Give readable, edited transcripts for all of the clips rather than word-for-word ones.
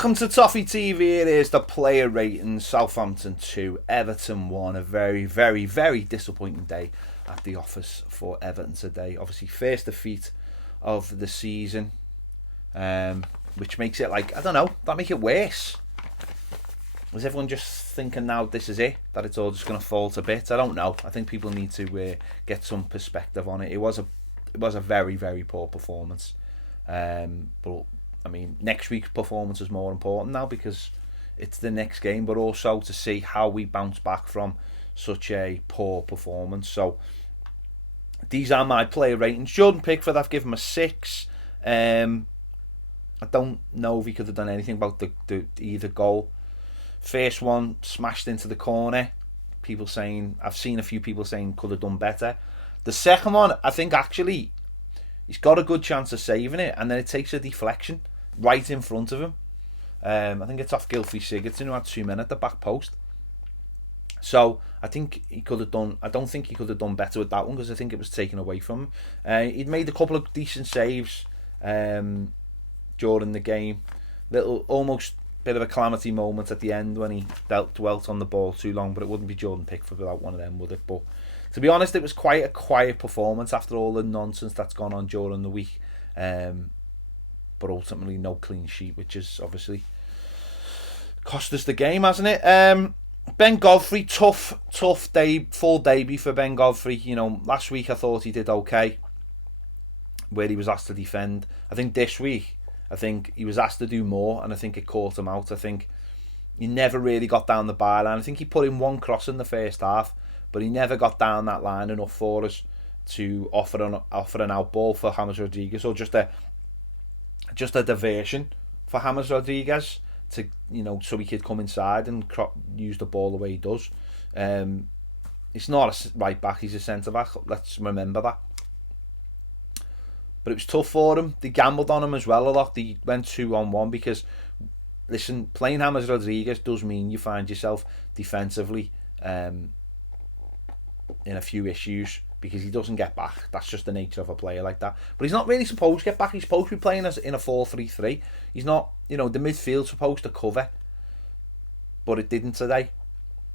Welcome to Toffee TV. It is the player rating. Southampton 2, Everton 1. A very, very, very disappointing day at the office for Everton today. Obviously, first defeat of the season, which makes it like, I don't know, that make it worse. Is everyone just thinking now this is it, that it's all just going to fall to bits? I don't know. I think people need to get some perspective on it. It was a very, very poor performance. But I mean, next week's performance is more important now because it's the next game, but also to see how we bounce back from such a poor performance. So these are my player ratings. Jordan Pickford, I've given him a 6. I don't know if he could have done anything about the either goal. First one smashed into the corner. I've seen a few people saying could have done better. The second one, I think actually he's got a good chance of saving it, and then it takes a deflection right in front of him. I think it's off Gylfi Sigurdsson, who had 2 men at the back post. So I think he could have done. I don't think he could have done better with that one because I think it was taken away from him. He'd made a couple of decent saves during the game. Little almost bit of a calamity moment at the end when he dwelt on the ball too long, but it wouldn't be Jordan Pickford without one of them, would it? But to be honest, it was quite a quiet performance after all the nonsense that's gone on during the week. But ultimately no clean sheet, which has obviously cost us the game, hasn't it? Ben Godfrey, tough full debut for Ben Godfrey. You know, last week I thought he did okay, where he was asked to defend. I think this week, he was asked to do more, and I think it caught him out. I think he never really got down the byline. I think he put in one cross in the first half, but he never got down that line enough for us to offer an out ball for James Rodriguez, or just a diversion for James Rodriguez to, you know, so he could come inside and use the ball the way he does. He's not a right back, he's a centre back. Let's remember that. But it was tough for him. They gambled on him as well a lot. They went 2-on-1 because, listen, playing James Rodriguez does mean you find yourself defensively in a few issues, because he doesn't get back. That's just the nature of a player like that. But he's not really supposed to get back. He's supposed to be playing in a 4-3-3. He's not, you know, the midfield's supposed to cover, but it didn't today.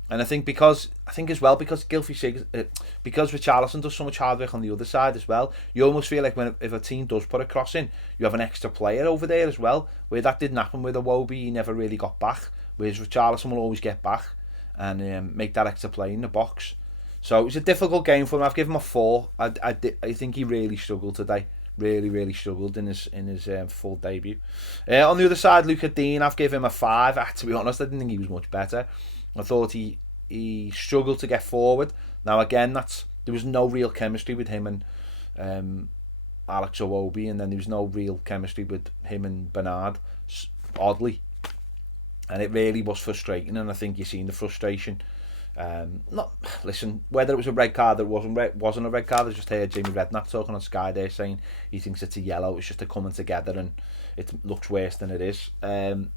And I think as well because because Richarlison does so much hard work on the other side as well, you almost feel like if a team does put a cross in, you have an extra player over there as well, where that didn't happen with Iwobi. He never really got back, whereas Richarlison will always get back and make that extra play in the box. So it was a difficult game for him. I've given him a 4. I think he really struggled today. Really struggled in his full debut. On the other side, Luca Dean, I've given him a 5. To be honest, I didn't think he was much better. I thought he struggled to get forward. Now again, there was no real chemistry with him and Alex Iwobi, and then there was no real chemistry with him and Bernard, oddly. And it really was frustrating, and I think you've seen the frustration. Whether it was a red card or it wasn't a red card, I just heard Jamie Redknapp talking on Sky there saying he thinks it's a yellow. It's just a coming together and it looks worse than it is. And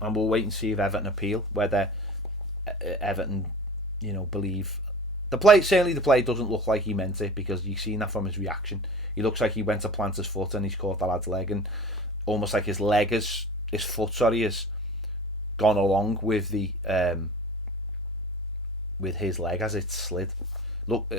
we'll wait and see if Everton appeal, whether Everton, you know, believe the play. Certainly the play doesn't look like he meant it, because you've seen that from his reaction. He looks like he went to plant his foot and he's caught the lad's leg, and almost like his foot has gone along with the with his leg as it slid. Look,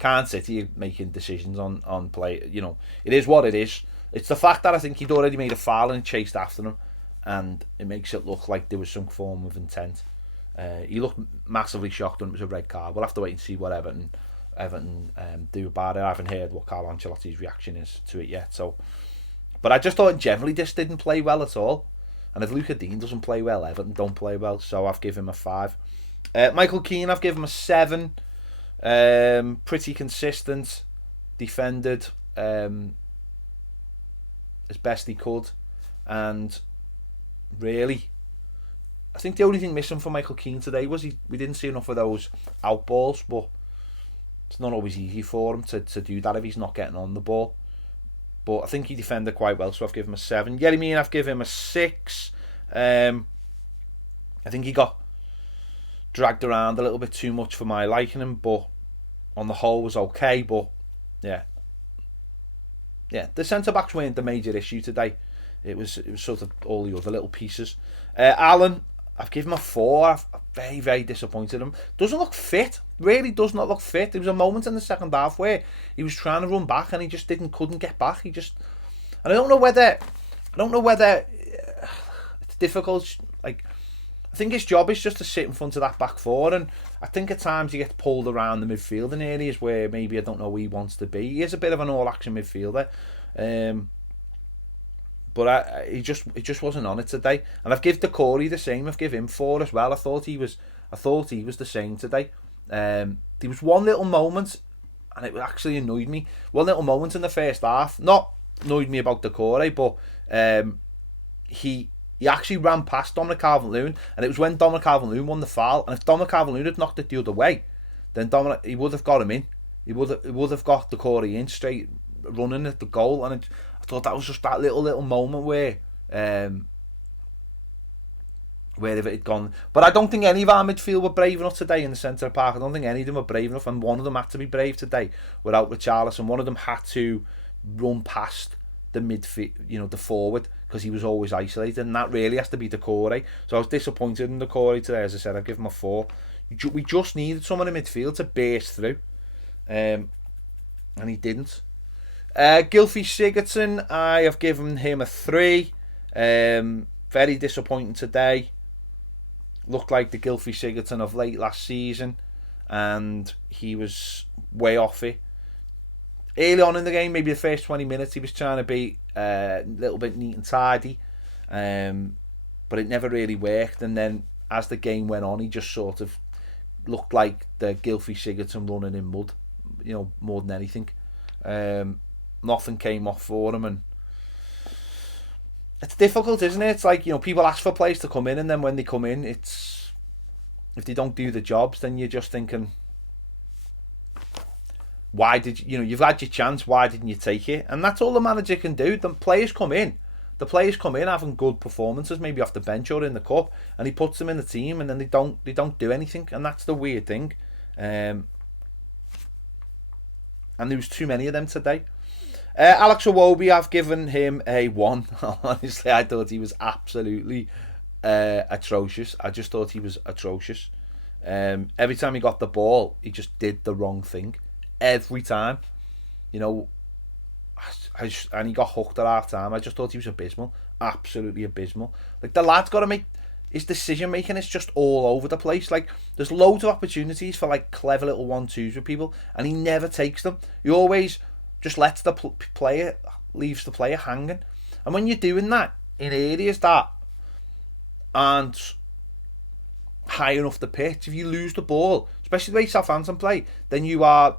can't sit here making decisions on play. You know, it is what it is. It's the fact that I think he'd already made a foul and chased after him, and it makes it look like there was some form of intent. He looked massively shocked when it was a red card. We'll have to wait and see what Everton do about it. I haven't heard what Carlo Ancelotti's reaction is to it yet. So, but I just thought generally this didn't play well at all. And if Luca Dean doesn't play well, Everton don't play well. So I've given him a 5. Michael Keane, I've given him a 7. Pretty consistent. Defended as best he could. And really, I think the only thing missing for Michael Keane today was we didn't see enough of those out balls. But it's not always easy for him to do that if he's not getting on the ball. But I think he defended quite well, so I've given him a 7. Yerry, I've given him a 6. I think he got dragged around a little bit too much for my liking him, but on the whole was okay. But yeah, the centre backs weren't the major issue today. It was sort of all the other little pieces. Alan, I've given him a 4. I'm very, very disappointed in him. Doesn't look fit. Really does not look fit. There was a moment in the second half where he was trying to run back and he just couldn't get back. And I don't know whether it's difficult. Like, I think his job is just to sit in front of that back four, and I think at times he gets pulled around the midfield in areas where maybe I don't know where he wants to be. He is a bit of an all-action midfielder, but he just wasn't on it today. And I've given Corey the same. I've given him 4 as well. I thought he was the same today. There was one little moment, and it actually annoyed me. One little moment in the first half, not annoyed me about Corey, but he actually ran past Dominic Calvert-Lewin, and it was when Dominic Calvert-Lewin won the foul. And if Dominic Calvert-Lewin had knocked it the other way, then he would have got him in. He would have got Corey in straight running at the goal. And I thought that was just that little moment where if it had gone. But I don't think any of our midfield were brave enough today in the centre of the park. I don't think any of them were brave enough, and one of them had to be brave today without Richarlison. One of them had to run past the midfield, the forward, because he was always isolated, and that really has to be Decore. So I was disappointed in Decore today. As I said, I'd give him a 4. We just needed someone in midfield to burst through, and he didn't. Gylfi Sigurdsson, I have given him a 3. Very disappointing today. Looked like the Gylfi Sigurdsson of late last season, and he was way off it. Early on in the game, maybe the first 20 minutes, he was trying to be a little bit neat and tidy, but it never really worked. And then as the game went on, he just sort of looked like the Gylfi Sigurdsson running in mud, more than anything. Nothing came off for him, and it's difficult, isn't it? It's like, people ask for players to come in, and then when they come in, if they don't do the jobs, then you're just thinking, why did you've had your chance, why didn't you take it? And that's all the manager can do. The players come in having good performances, maybe off the bench or in the cup, and he puts them in the team, and then they don't do anything, and that's the weird thing. And there was too many of them today. Alex Iwobi, I've given him a 1. Honestly, I thought he was absolutely atrocious. I just thought he was atrocious. Every time he got the ball, he just did the wrong thing. Every time, and he got hooked at half time. I just thought he was abysmal, absolutely abysmal. Like, the lad's got to make his decision making. It's just all over the place. Like, there's loads of opportunities for like clever little 1-2s with people, and he never takes them. He always just lets the leaves the player hanging. And when you're doing that in areas that aren't high enough the pitch, if you lose the ball, especially the way Southampton play, then you are.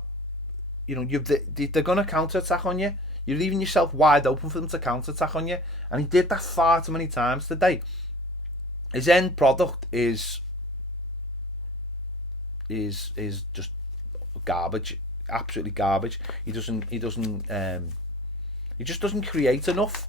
They're going to counter-attack on you. You're leaving yourself wide open for them to counter-attack on you. And he did that far too many times today. His end product is just garbage. Absolutely garbage. He just doesn't create enough.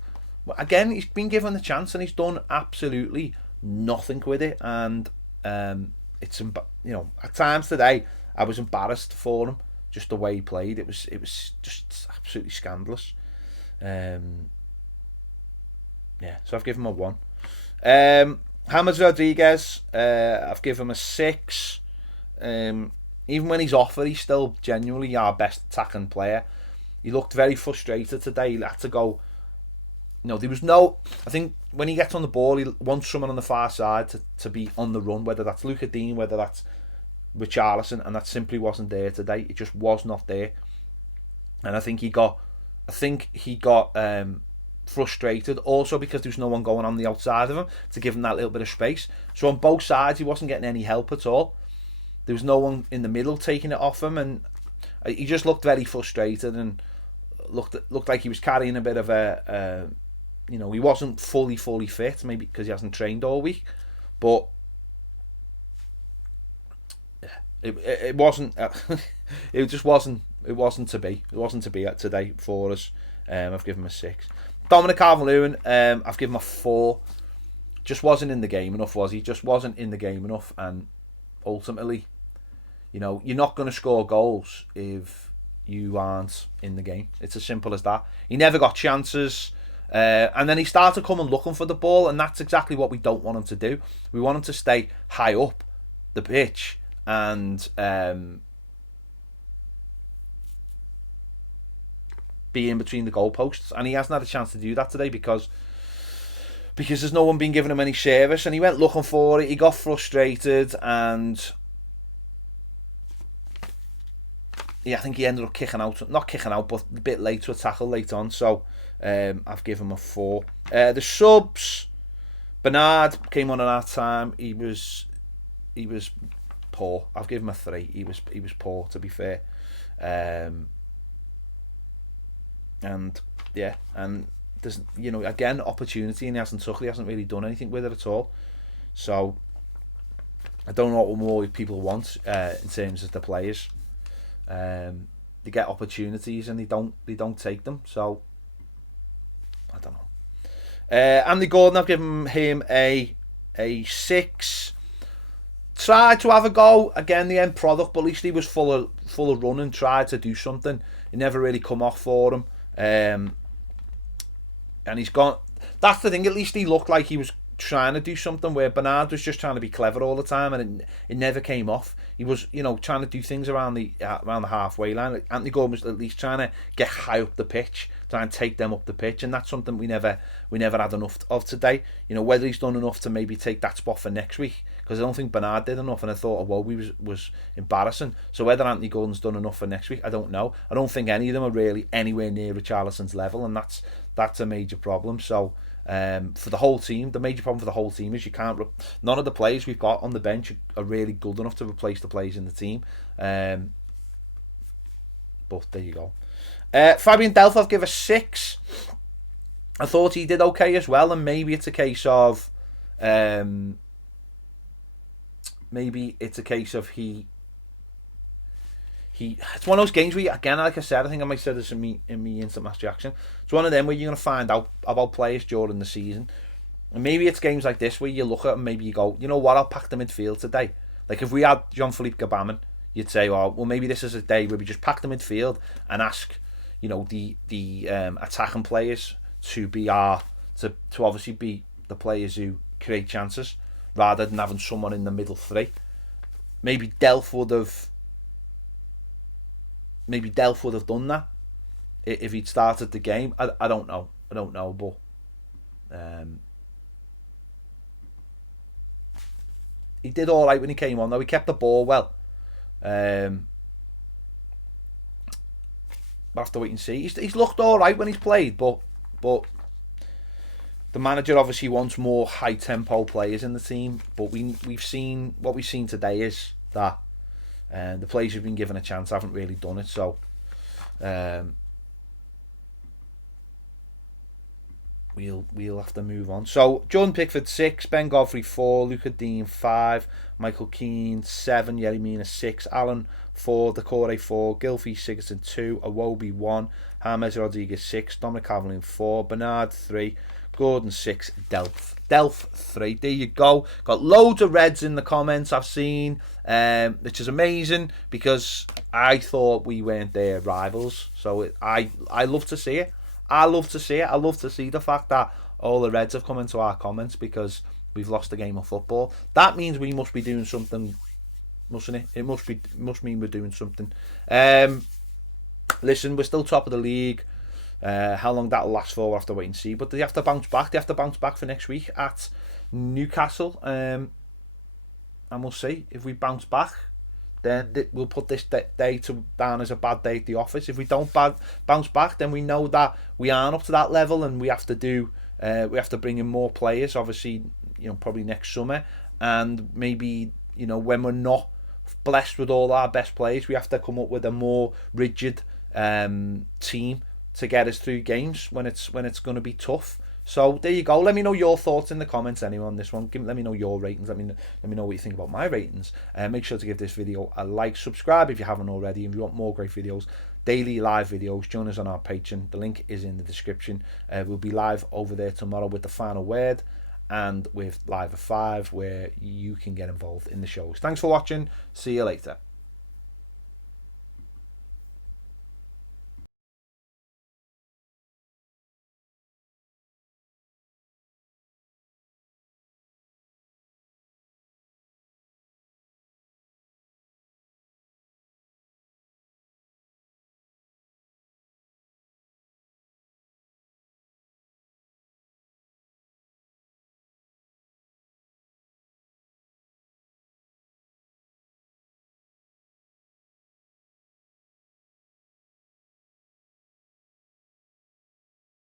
Again, he's been given the chance and he's done absolutely nothing with it. And it's at times today I was embarrassed for him. Just the way he played, it was just absolutely scandalous. So I've given him a 1. James Rodriguez, I've given him a 6. Even when he's off it, he's still genuinely our best attacking player. He looked very frustrated today. He had to go. There was no. I think when he gets on the ball, he wants someone on the far side to be on the run, whether that's Luca Dean, whether that's Richarlison, and that simply wasn't there today. It just was not there, and I think he got frustrated also because there was no one going on the outside of him to give him that little bit of space. So on both sides, he wasn't getting any help at all. There was no one in the middle taking it off him, and he just looked very frustrated and looked like he was carrying a bit of a he wasn't fully fit, maybe because he hasn't trained all week, but. It wasn't. It just wasn't. It wasn't to be. It wasn't to be today for us. I've given him a 6. Dominic Calvert-Lewin, I've given him a 4. Just wasn't in the game enough, was he? Just wasn't in the game enough, and ultimately, you're not going to score goals if you aren't in the game. It's as simple as that. He never got chances. And then he started coming looking for the ball, and that's exactly what we don't want him to do. We want him to stay high up the pitch and be in between the goalposts. And he hasn't had a chance to do that today because there's no one been giving him any service, and he went looking for it. He got frustrated, and yeah, I think he ended up not kicking out, but a bit late to a tackle late on. So I've given him a 4. The subs, Bernard came on at that time. He was poor. I've given him a 3. He was poor, to be fair. And yeah, and there's, you know, again, opportunity, and he hasn't took it. He hasn't really done anything with it at all. So I don't know what more people want in terms of the players. They get opportunities and they don't take them. So I don't know. Andy Gordon, I've given him a 6. Tried to have a go again, the end product, but at least he was full of running. Tried to do something. It never really come off for him. And he's gone. That's the thing. At least he looked like he was trying to do something, where Bernard was just trying to be clever all the time, and it never came off. He was, you know, trying to do things around the halfway line. Like Anthony Gordon was at least trying to get high up the pitch, try and take them up the pitch, and that's something we never had enough of today. You know, whether he's done enough to maybe take that spot for next week, because I don't think Bernard did enough, and I thought Iwobi was embarrassing. So whether Anthony Gordon's done enough for next week, I don't know. I don't think any of them are really anywhere near Richarlison's level, and that's a major problem. So for the whole team, the major problem for the whole team is none of the players we've got on the bench are really good enough to replace the players in the team. But there you go. Fabian Delph, I've given a 6. I thought he did okay as well, and maybe it's a case of it's one of those games where, again, like I said, I think I might have said this in me instant match reaction. It's one of them where you're going to find out about players during the season. And maybe it's games like this where you look at them, maybe you go, you know what, I'll pack the midfield today. Like if we had Jean-Philippe Gbamin, you'd say, oh, well, maybe this is a day where we just pack the midfield and ask, you know, the attacking players to be to obviously be the players who create chances, rather than having someone in the middle 3. Maybe Delph would have done that if he'd started the game. I don't know, but he did all right when he came on, though. He kept the ball well. We'll have to wait and see. He's looked all right when he's played, but the manager obviously wants more high tempo players in the team. But we've seen what we've seen today is that the players who've been given a chance haven't really done it. So we'll have to move on. So Jordan Pickford 6, Ben Godfrey 4, Luca Dean 5, Michael Keane 7, Yerry Mina 6, Alan 4, Decore 4, Gylfi Sigurdsson 2, Iwobi 1, James Rodriguez 6, Dominic Calvin 4, Bernard 3, Gordon 6, Delph 3. There you go. Got loads of reds in the comments I've seen, which is amazing, because I thought we weren't their rivals. So I love to see it. I love to see the fact that all the reds have come into our comments because we've lost a game of football. That means we must be doing something, mustn't it? It must mean we're doing something. Listen, we're still top of the league. How long that'll last for, we'll have to wait and see. But they have to bounce back. They have to bounce back for next week at Newcastle. And we'll see. If we bounce back, then we'll put this day down as a bad day at the office. If we don't bounce back, then we know that we aren't up to that level, and we have to bring in more players. Obviously, you know, probably next summer, and maybe, you know, when we're not blessed with all our best players, we have to come up with a more rigid team to get us through games when it's going to be tough. So there you go. Let me know your thoughts in the comments anyway on this one. Let me know your ratings. Let me know what you think about my ratings. Make sure to give this video a like, subscribe if you haven't already. If you want more great videos, daily live videos, join us on our Patreon. The link is in the description. We'll be live over there tomorrow with the final word, and with Live at 5, where you can get involved in the shows. Thanks for watching. See you later.